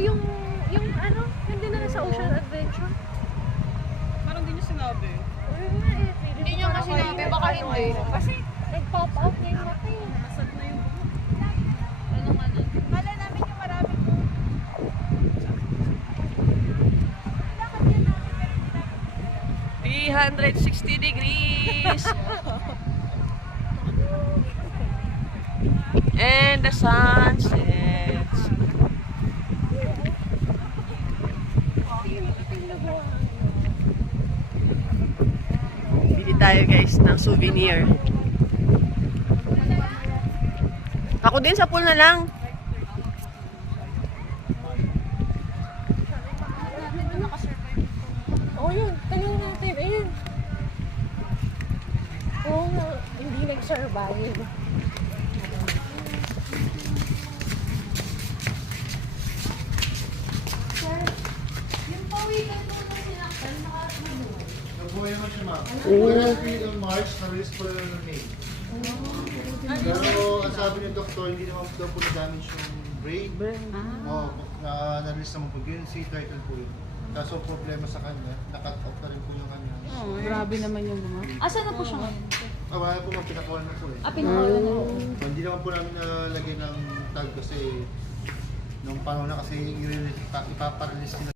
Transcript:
yung ano, yung dinala sa Ocean Adventure. Parang di niya sinabi. Ayun nga eh. Hindi niya nga sinabi, baka hindi. Kasi nag-pop out niya yung mata eh. Nasad na yung Ano nga nun? Kala namin yung marami po. 360 degrees. And the sun sets. Bili tayo guys ng souvenir. Ako din sa pool na lang. Oo yun, tanong natin, ayun. Oo nga, hindi nag-survive. Nabuhay naman siya, ma'am. Wala on March, na-release po yung May. Pero ang sabi ng doktor, hindi naman daw po na-damage yung brain. Oo, na-release naman po. Yun si title po yun. Kaso problema sa kanya, nakat off na rin po yung kanya. Grabe naman yung mga. Asan na po siya ngayon? Wala po ma'am, pinakawan na po eh. Pinakawalan na. Hindi naman po namin nalagay ng tag kasi nung panahon na kasi ipaparelease nila